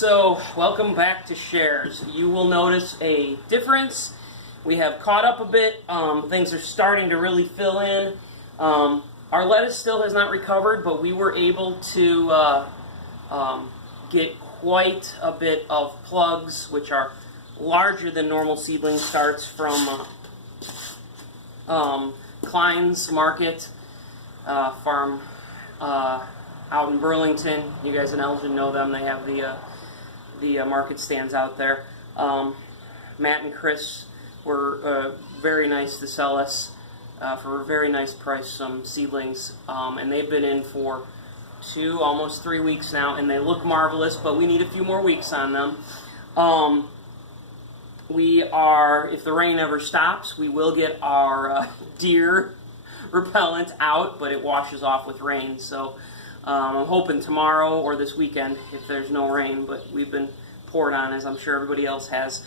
So, welcome back to Shares. You will notice a difference. We have caught up a bit. Things are starting to really fill in. Our lettuce still has not recovered, but we were able to get quite a bit of plugs, which are larger than normal seedling starts from Klein's Market farm out in Burlington. You guys in Elgin know them. They have the market stands out there. Matt and Chris were very nice to sell us for a very nice price some seedlings, and they've been in for almost 3 weeks now, and they look marvelous, but we need a few more weeks on them. If the rain ever stops, we will get our deer repellent out, but it washes off with rain, so I'm hoping tomorrow or this weekend if there's no rain, but we've been poured on, as I'm sure everybody else has.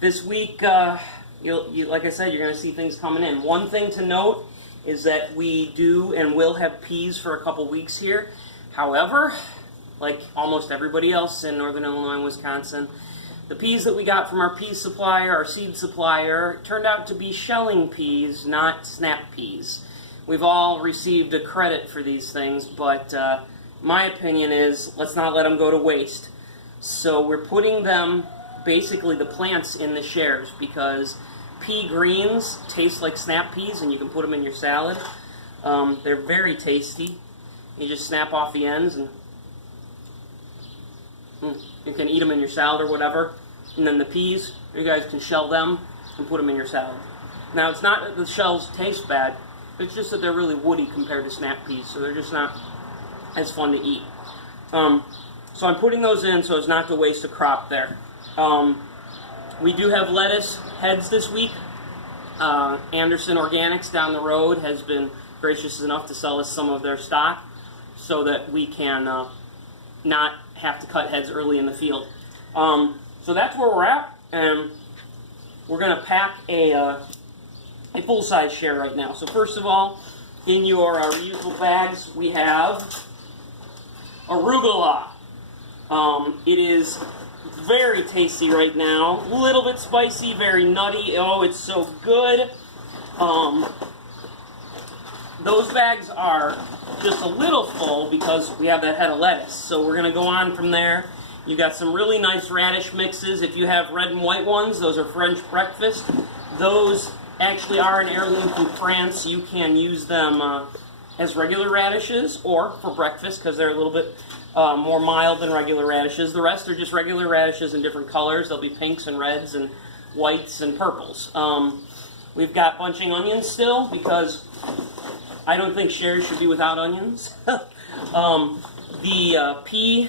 This week, like I said, you're going to see things coming in. One thing to note is that we do and will have peas for a couple weeks here. However, like almost everybody else in Northern Illinois and Wisconsin, the peas that we got from our pea supplier, our seed supplier, turned out to be shelling peas, not snap peas. We've all received a credit for these things, but my opinion is let's not let them go to waste. So we're putting them, basically the plants, in the shares because pea greens taste like snap peas and you can put them in your salad. They're very tasty. You just snap off the ends and you can eat them in your salad or whatever. And then the peas, you guys can shell them and put them in your salad. Now, it's not that the shells taste bad. It's just that they're really woody compared to snap peas, so they're just not as fun to eat. So I'm putting those in so as not to waste a crop there. We do have lettuce heads this week. Anderson Organics down the road has been gracious enough to sell us some of their stock so that we can not have to cut heads early in the field. So that's where we're at, and we're going to pack a full-size share right now. So first of all, in your reusable bags, we have arugula. It is very tasty right now, a little bit spicy, very nutty. Oh, it's so good. Those bags are just a little full because we have that head of lettuce. So we're going to go on from there. You got some really nice radish mixes. If you have red and white ones, those are French breakfast. Those actually are an heirloom from France. You can use them as regular radishes or for breakfast because they're a little bit more mild than regular radishes. The rest are just regular radishes in different colors. There'll be pinks and reds and whites and purples. We've got bunching onions still because I don't think shares should be without onions. The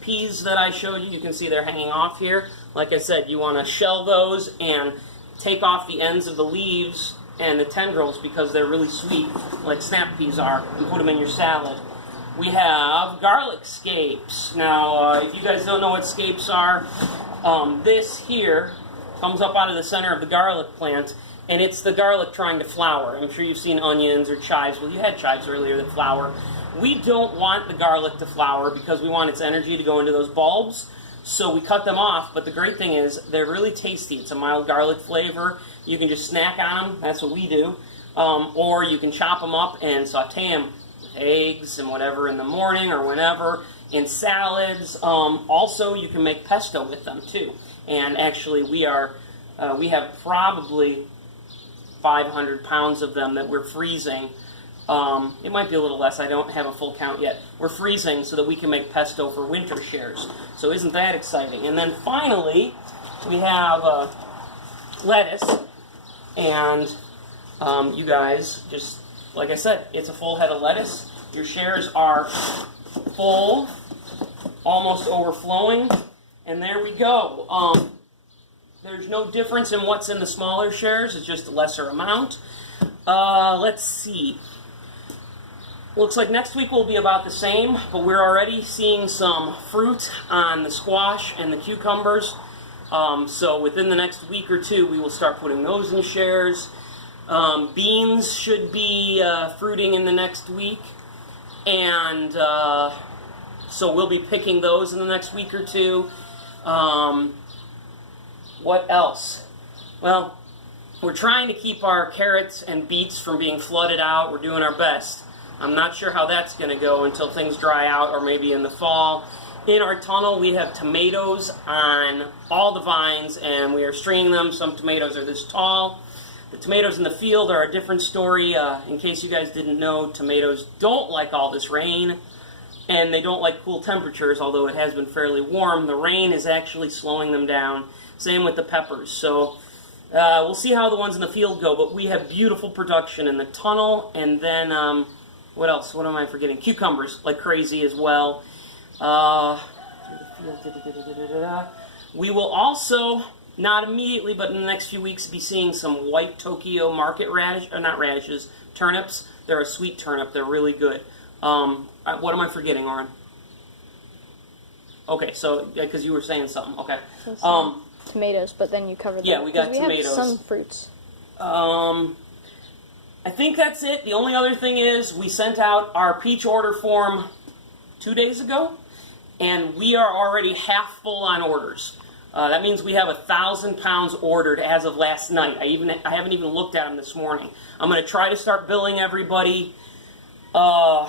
peas that I showed you can see they're hanging off here. Like I said, you want to shell those and take off the ends of the leaves and the tendrils because they're really sweet, like snap peas are, and put them in your salad. We have garlic scapes. Now, if you guys don't know what scapes are, this here comes up out of the center of the garlic plant, and it's the garlic trying to flower. I'm sure you've seen onions or chives. Well, you had chives earlier that flower. We don't want the garlic to flower because we want its energy to go into those bulbs. So we cut them off, but the great thing is they're really tasty. It's a mild garlic flavor. You can just snack on them. That's what we do. Or you can chop them up and saute them with eggs and whatever in the morning or whenever, in salads. Also, you can make pesto with them too. And actually, we have probably 500 pounds of them that we're freezing. It might be a little less. I don't have a full count yet. We're freezing so that we can make pesto for winter shares. So isn't that exciting? And then finally, we have lettuce. And you guys, just like I said, it's a full head of lettuce. Your shares are full, almost overflowing. And there we go. There's no difference in what's in the smaller shares. It's just a lesser amount. Let's see. Looks like next week will be about the same, but we're already seeing some fruit on the squash and the cucumbers. So within the next week or two, we will start putting those in shares. Beans should be fruiting in the next week. And So we'll be picking those in the next week or two. What else? Well, we're trying to keep our carrots and beets from being flooded out. We're doing our best. I'm not sure how that's going to go until things dry out, or maybe in the fall. In our tunnel, we have tomatoes on all the vines, and we are stringing them. Some tomatoes are this tall. The tomatoes in the field are a different story. In case you guys didn't know, tomatoes don't like all this rain, and they don't like cool temperatures, although it has been fairly warm. The rain is actually slowing them down. Same with the peppers. So we'll see how the ones in the field go, but we have beautiful production in the tunnel. And then, what else? What am I forgetting? Cucumbers, like crazy as well. We will also, not immediately, but in the next few weeks, be seeing some white Tokyo market radish, or not radishes, turnips. They're a sweet turnip. They're really good. What am I forgetting, Oren? Okay, so, because you were saying something. Okay. Tomatoes, but then you covered Yeah, that. we got tomatoes. Have some fruits. I think that's it. The only other thing is we sent out our peach order form 2 days ago, and we are already half full on orders. That means we have 1,000 pounds ordered as of last night. I haven't even looked at them this morning. I'm going to try to start billing everybody, I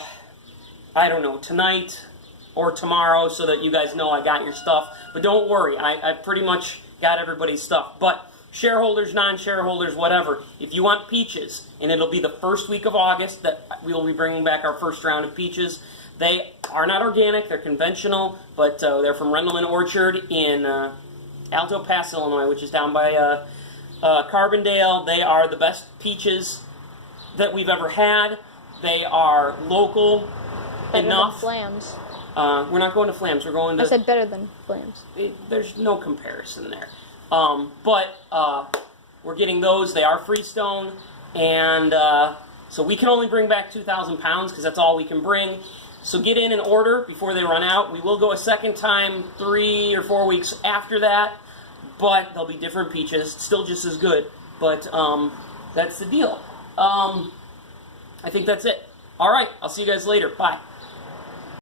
don't know, tonight or tomorrow, so that you guys know I got your stuff. But don't worry, I pretty much got everybody's stuff. But shareholders, non-shareholders, whatever, if you want peaches, and it'll be the first week of August that we'll be bringing back our first round of peaches. They are not organic, they're conventional, but they're from Rendleman Orchard in Alto Pass, Illinois, which is down by Carbondale. They are the best peaches that we've ever had. They are local Better enough. than Flams. We're not going to Flams. We're going to... I said better than Flams. There's no comparison there. But we're getting those. They are freestone. And so we can only bring back 2,000 pounds because that's all we can bring. So get in and order before they run out. We will go a second time 3 or 4 weeks after that. But they'll be different peaches. Still just as good. But that's the deal. I think that's it. All right. I'll see you guys later. Bye.